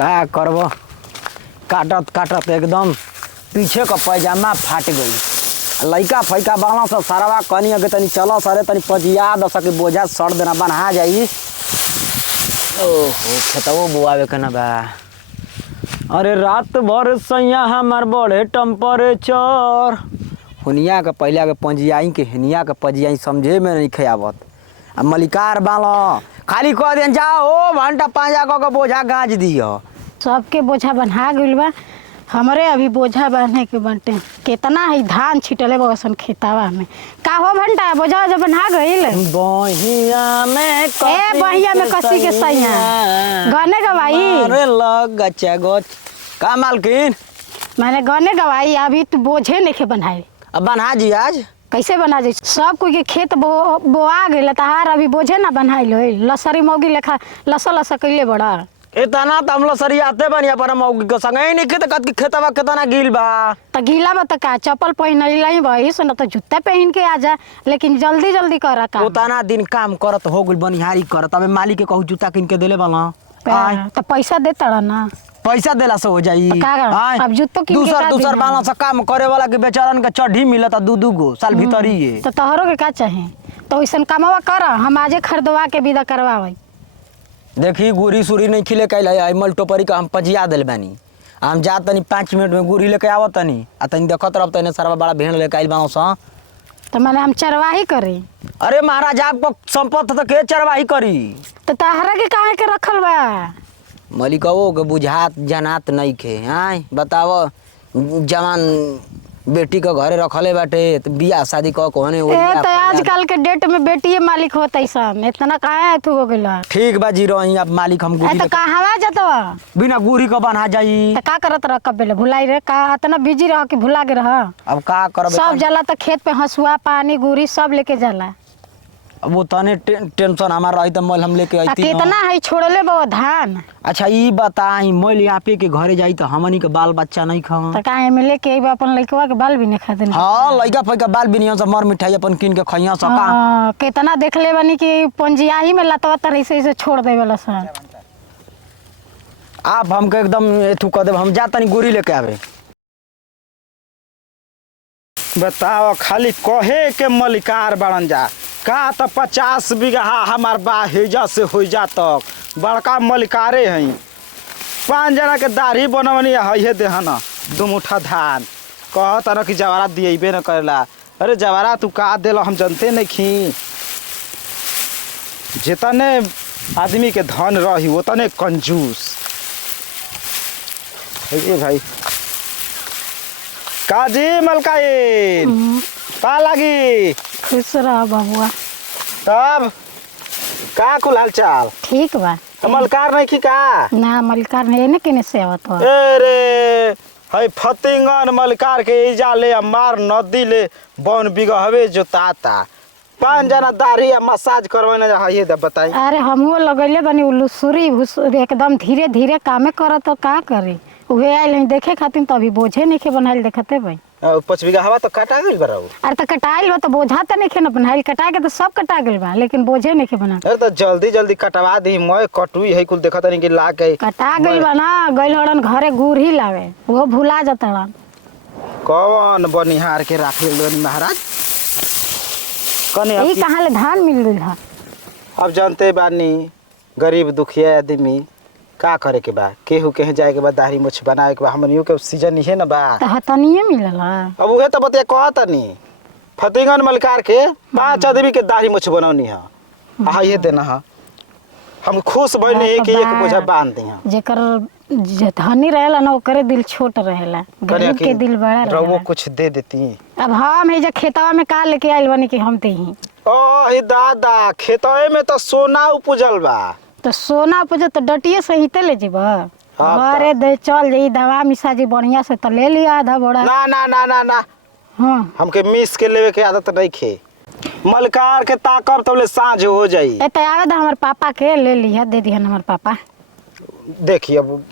का करबो काटत काटत एकदम पीछे का पैजामा फाट गई। लइका फैका बाला सब सारावा कनी अगे तनी चलो सरे तनी पजिया दस के बोझा सड़ देना बना जाई। ओहो खेतवो बुआवे के ना बा। अरे रात भर सैया हमार बड़े टेम्परेचर हुनिया के पहले के पंजियाई के हिनिया के पजियाई समझे में नहीं खयावत। अब मलिकार बालो खाली कह देन जाओ घंटा पांजा क के बोझा गाज दियो। सबके बोझा बन्हा गइल बा, हमरे अभी बोझा बांधे के बंटे। कितना है धान छिटले बसन खेतावा में। का हो भंटा बोझा जब बन्हा गइल बहिया में बहिया में कसी के सैया गाने गवाई। अरे लग गच्चा गोच का मालकिन मैंने गाने गवाई। अभी तू बोझे नहीं बनाए। अब बना जी आज कैसे बना जाए? सब कोई के खेत बोआ गइल तहार अभी बोझे ना बनाइल होई। लसरी मौगी लेखा लसा लसा कइले बड़ा। इतना त हमलो सरियाते बनिया पर मौगी के संगे नहीं खेत कत खेतवा कितना गिल बा। त गीला बा त का चप्पल पहिनलई भइस न त जूता पहन के आजा, लेकिन जल्दी जल्दी कर काम। उतना दिन काम करत हो गइल बनिहारी करत। अब मालिक के कहू जूता किन के देले बाला त पैसा दे तड़ ना। पैसा देला से हो जाई। अब जूतो किन के दूसर बाला से काम करे वाला के बेचारन के चढ़ी मिलत दू गो साल भीतर ही। त तोहरो के का चाहे? तो वैसन कामवा कर, हम आजे खरीदवा के विदा करवावे। देखी गुरी सुरी नहीं खिले कैल मल्टोपरी का हम पजिया दिल बानी। हम जा तनी 5 मिनट में गुरी लेके आवत तनी आ तनी देखत रह तनी सरवा बड़ा भेड़ लेके आइल बानो सा। तो मैंने हम चरवाही करी। अरे महाराज आपको संपत्ति तो के चरवाही करी। तो तहरा के काहे के रखल बा? मलिकवो के बुझात जनात नहीं खे। हाँ बताओ जवान बेटी का घरे रखले बाटे तो बियाह शादी क कोने हो। तो आजकल के डेट में बेटी मालिक होता सन, इतना काहे तू हो गइला? ठीक बा जी रही अब मालिक हम गुरी तो कहवा जतवा बिना गुरी का बना जाई। तो का करत रह कबेले भुलाई रे? का इतना बिजी रह कि भुला के रह? अब का करबे? सब जाला तो खेत पे हसुआ पानी गुरी सब लेके जाला। अब वो तने टेंशन हमार रही तो मल हम लेके आईती। कितना है छोड़ले बा धान? अच्छा ई बताई मल आपे के घरे जाई तो हमनी के बाल बच्चा नहीं खा तो काहे में लेके आइबा? अपन लइकवा के बाल भी नहीं खाते। हां लइका फइका बाल भी नहीं सब मर मिठाई अपन किन के खइया सका। हां कितना देखले बनी कि पंजियाही में लतवा तर ऐसे छोड़ देवेला सन। आप हमके एकदम एथु क देब। हम जा तनी गुरी लेके आवे। बताओ खाली कहे के मलिकार बड़न जा का तो 50 बीघा हमार बा हेजा से हो जा तक बड़का मलिकारे हैं। 5 जना के दाढ़ी बनवनी है देहना 2 मुठा धान कहत न कि जवारा दिएबे न करेला। अरे जवारा तू का देला हम जानते नहीं खी। जितने आदमी के धन रही उतने कंजूस। ए भाई काजी मलकाइन का लगी? खुश रह बबुआ। तब का कुल हाल चाल? ठीक बा। मलकार नहीं की का? ना मलकार नहीं ने केने से आवत हो। अरे हई फतिंगन मलकार के इजा ले मार नदी ले बन बिगहवे जोताता। 5 जना दाढ़ी मसाज करवाने जा है दे बताई। अरे हमहु लगैले बनी उलुसुरी एकदम धीरे धीरे कामे करत तो का करे। उहे आइल हैं देखे खातिर तो अभी बोझे नहीं के बनाइल देखते भाई। 5 बीघा हवा तो कटा गइल बराऊ। अरे तो कटाइल बा तो बोझा तो नहीं के न बनाइल। कटा के तो सब कटा गइल बा लेकिन बोझे नहीं के बना। अरे तो जल्दी जल्दी कटवा दी। मैं कटुई है कुल देखत नहीं कि ला के कटा गइल बा ना। गइल हड़न घरे गुड़ ही लावे वो भुला जतड़न। कौन बनिहार के राख ले महाराज कने ई कहां ले धान मिल गइल ह? अब जानते बानी गरीब दुखिया आदमी का करे के बा। केहू कहीं जाए के बाद दाढ़ी मुछ बनाए के बा। हमनियो के सीजन ही है ना बा। त हतनिए मिलला। अब उहे तो बतिया कहतनी फतिंगन मलकार के 5 आदमी के दाढ़ी मुछ बनौनी है। आ ये देना है हम खुश बने कि एक बोझा बांध दिया। जेकर धनी रहेला ना ओकरे दिल छोट रहेला, गरीब के दिल बड़ा रहेला। वो कुछ दे देती। अब हम है जे खेतवा में का लेके आइल बनी कि हम देही। ओ ही दादा खेतवे में तो सोना उपजल बा। तो सोना उपजे तो डटिए सहिते ले जेबा। अरे दे चल जाई दवा मिसा जी बढ़िया से तो ले लिया आधा बोरा। ना ना ना ना ना हां हमके मिस के लेवे के आदत नहीं खे। मलकार के ताकब तबले सांझ हो जाई। ए त आवे द हमर पापा के ले लिया दे दिहन हमर पापा। देखिए अब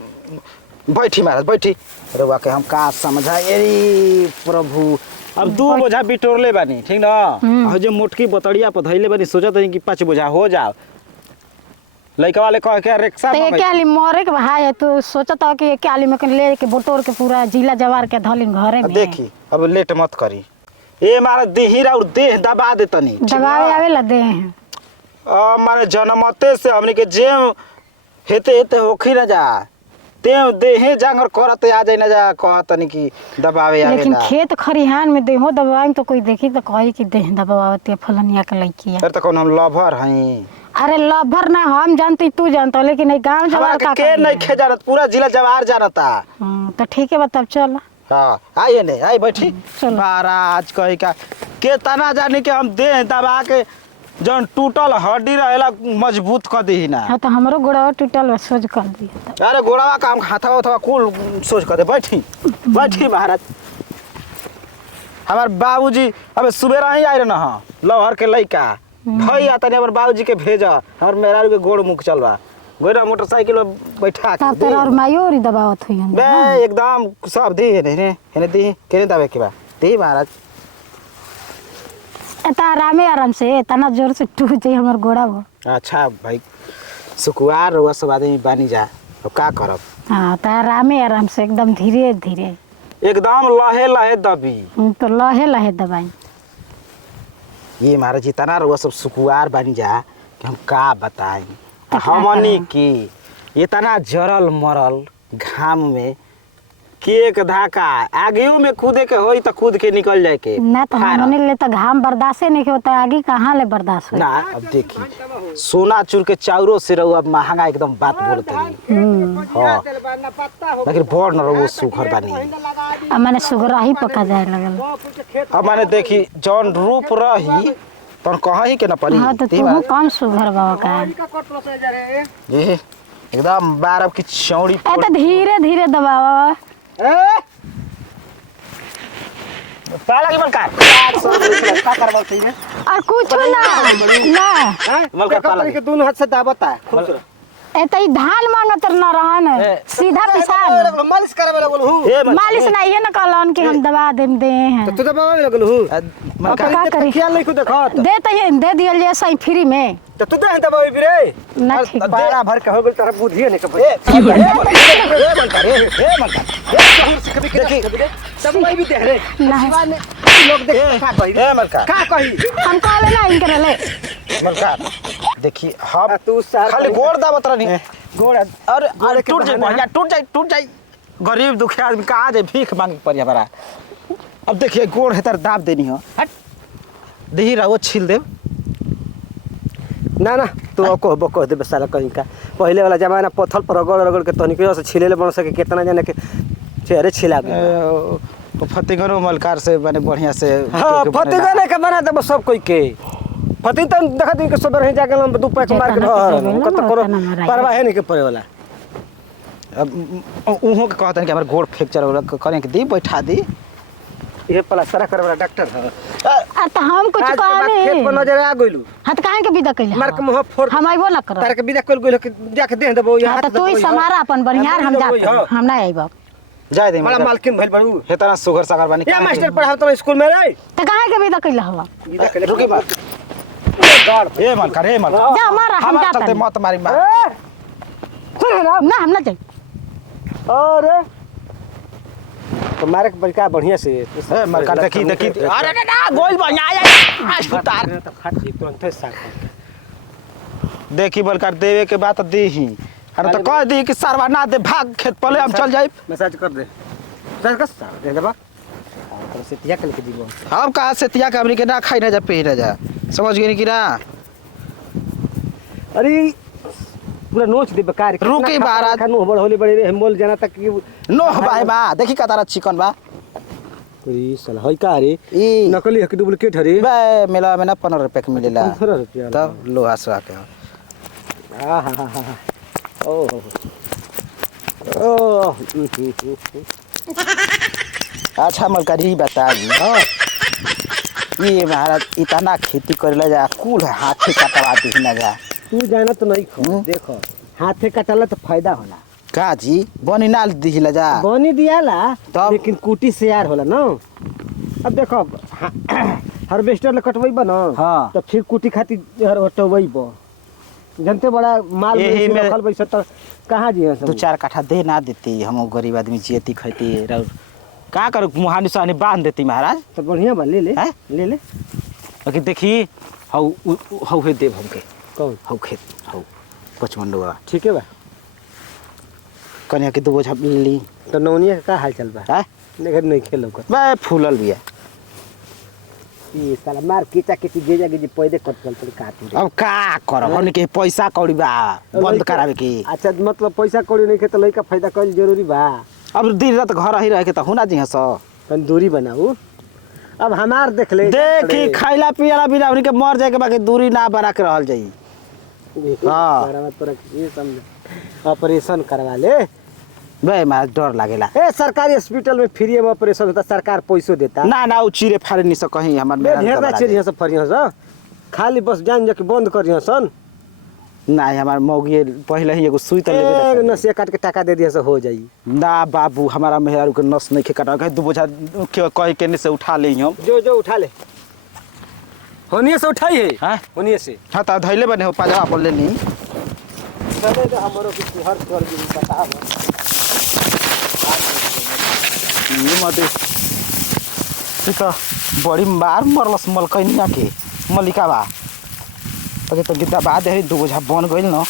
बैठी महाराज बैठी। रउआ के हम का समझाए रे प्रभु। अब 2 बोझा बिटोरले बानी ठीक ना। जो मोटकी बतड़िया पर धइले बानी सोचत हई कि 5 बोझा हो जाओ। लड़का वाले कह के रिक्शा तो एक आली मरे के भाई तू सोचत हो कि एक आली में ले के बोटोर के पूरा जिला जवार के धलिन घरे में देखी अब लेट मत करी ए मारा देहिरा और देह दबा दे तनी दबावे आवेला दे मारे जनमते से हमनी के जेम हेते हेते होखी न जा ते देहे जांगर करत आ जाई न जा कह तनी कि दबावे आवेला लेकिन खेत खरिहान में देहो दबावे तो कोई देखी तो कही कि देह दबावती फलनिया के लइकिया फिर तो कौन हम लवर हई अरे लभर ना हम जानती तू जानता लेकिन ये गांव जवार का के नहीं खे जानत पूरा जिला जवार जानता तो ठीक है बताब चल हाँ आइए नहीं आई बैठी चलो। महाराज कही का के तना जानी के हम देह दबा के जौन टूटल हड्डी रहेला मजबूत कर दी ना हाँ तो हमरो गोड़ा टूटल सोच कर दिया अरे गोड़ावा काम हाथवा अथवा कुल सोच कर दे बैठी बैठी महाराज हमार बाबूजी अब सुबेरा ही आए ना लहर के लइका भैया तनी हमर बाबूजी के भेजा हमर मेहरारू के गोड़ मुख चलवा गोड़ा मोटरसाइकिल में बैठा के तब दे तेरा और मायोरी दबावत हुई बे एकदम सब दी ने दी केने दबे के बा दी महाराज एता आराम से इतना जोर से टूट जाई हमर गोड़ा वो अच्छा भाई सुकुआर रउआ सब आदमी बानी जा अब का करब हाँ तो आराम से एकदम धीरे धीरे एकदम लहे लहे दबी तो लहे लहे दबाई ये महाराज इतना रउआ सब सुकुआर बानी जा कि हम का बताई हमनी की इतना जरल मरल घाम में केक धाका आगे में कूदे के होई तो कूद के निकल जाए के ना तो हमने ले तो घाम बर्दाश्त नहीं होता आगे कहाँ ले बर्दाश्त हो ना अब देखी सोना चूर के चाउरो से रहुआ महंगा एकदम बात बोलते नहीं हाँ लेकिन बड़ न रहुआ सुघर बानी अब मैंने सुगरा ही पका जाए लगल अब मैंने देखी जौन रूप रही तौन कहा ही के न पड़ी हाँ तो तू कम सुगर बाबा का ये एकदम बारह की चौड़ी ए तो धीरे धीरे दबावा पाला की बनका का करबल सही है और कुछ ना मलका पाला के दोनों हाथ से दाबता है ए तो धान मांगत ना रहा न सीधा पिसान मालिश करावे लगल हूं मालिश नहीं है ना कहलन कि हम दबा देम दे हैं तू दबावे लगल हूं अब का करी ख्याल नहीं को देखत दे तो ये दे दियल जे सही फ्री में तो तू दे दबावे भी रे ना ठीक बारा भर के हो गेल तोरा बुद्धि नहीं के देखी सब वही भी देख रे ना लोग देख का कही ए मलका का कही हम कहले ना इनकर ले मलका देखी हम तू सार खाली गोड़ दाबत रहनी गोड़ा अरे अरे टूट जाए बढ़िया टूट जाए गरीब दुखिया आदमी कहाँ जाए भीख मांगे पड़िया बड़ा अब देखिए गोड़ है तर दाब देनी हो हट दही रहो छील दे ना ना तू को बको दे साला कहीं का पहले वाला जमाना पत्थर पर रगड़ रगड़ के तनिक से छिले ले बन सके कितना जाने के चेहरे छिला गए फतेहगढ़ मलकार से बने बढ़िया से हां फतेहगढ़ के बना दे सब कोई के फतेह तो देखा दिन के सब रह जाके हम दू पैक मार के कत करो परवाह है नहीं के पड़े वाला अब उहो के कहतन कि हमर गोड़ फ्रैक्चर होला करे के दी बैठा दी ये प्लास्टर करे वाला डॉक्टर है आ तो हम कुछ खेत कहले पर नजर आ गइलू हाथ काहे के विदा कइले मार के मुंह फोड़ हम आइबो ना कर तार के बिदा कइल गइल जाके दे देबो हां तो तू ही समारा अपन बढ़िया हम जात हम ना आइबो जाय दे बड़ा मालकिन भइल बड़ू हे तरह सुगर सागर बानी या मास्टर पढ़ाव तो स्कूल में रे तो काहे के विदा कइले हवा रुकी बात ए मलकार हे मलकार जा मारा हम हमार चलते जात मत मारी मार ना हम ना जाई अरे तो मारे के बड़का बढ़िया से ए मलकार देखी अरे ना गोल बढ़िया आ आज उतार तो फट जी तुरंत साथ देखी मलकार देवे के बात देही अरे तो कह दी कि सरवा ना दे भाग खेत पले हम चल जाई मसाज कर दे मसाज कर सा दे देबा और से तिया के लेके दीबो हम कहा से तिया के हमनी के ना खाई ना जा पी ना जा समझ गई कि ना अरे पूरा नोच दे बेकार रुकी महाराज। खानो बड़ होली बड़े रे मोल जाना तक कि नो भाई बा देखी का तारा चिकन बा कोई साला होई का रे ई नकली है कि डुप्लीकेट है रे बे मेला में ना 15 रुपए के मिलेला 15 रुपया तब लोहा सवा के आ हा हा ओ ओ अच्छा मलकार ही बता दी हां ये महाराज इतना खेती करेला जा कुल हाथे कटवा दी ना जा तू जाना तो नहीं खो देखो हाथे कटला तो फायदा होला का जी बनी नाल दिहिला जा बनी दियाला तब? लेकिन कुटी से यार होला ना अब देखो हार्वेस्टर ले कटवई बा ना हाँ। तो फिर कुटी खाती हटवई बा जनते बड़ा माल यही में में- रखल बैठ त कहाँ जी दो चार कट्ठा दे ना देती हम गरीब आदमी जियती खैती रह का करूँ मुहानी सुहानी बांध देती महाराज तो बढ़िया बा ले ले हैं? ले ले लेकिन देखी हऊ हे देव हमके कौन हऊ खेत हऊ 55 डोआ ठीक है बा कन्या के 2 बोझा ले ली तो नौनिया का हाल चल बा हैं? लेकिन नहीं खेलो कर बे फूलल बिया ये साला मार कीचा कीची गेजा गेजी पैदे कट चल चल काट अब का करब हमनी के पैसा कौड़ी बा बंद करावे के अच्छा मतलब पैसा कौड़ी नहीं खे तो लइका फायदा कइल जरूरी बा अब दिन रात घर ही रह के त हुना जी हस तन दूरी बनाऊ अब हमार देख ले देखी खाइला पियाला बिना हमनी के मर जाए के बाकी दूरी ना बना के रहल जाई हाँ। हाँ तोरा ये समझ ऑपरेशन करवा ले बे मार डर लागेला ए सरकारी हॉस्पिटल में फ्री में ऑपरेशन होता सरकार पैसो देता ना ना उ चिरे फाड़े नहीं सक कहीं हमर बे मेहरारू ढेर ना दबा चीज दे। यहाँ से फरिया स खाली बस जान जाके बंद करिया सन ना हमर मौगी पहले ही एगो सुई त लेबे एक ना नसिया काट के टाका दे दिया से हो जाई ना बाबू हमारा मेहरारू के नस नहीं काटा के 2 बोझा के कह के से उठा ले हम जो जो उठा ले होनिए से उठाई है हां होनिए से हां त धइले बने हो पाजा पर ले ली चले तो हमरो की हर कर दी बता ये मते त बड़ी मार मरलस मलकैनिया के मलिका बा तो गिद्दा बाद 2 बोझा बन गइल न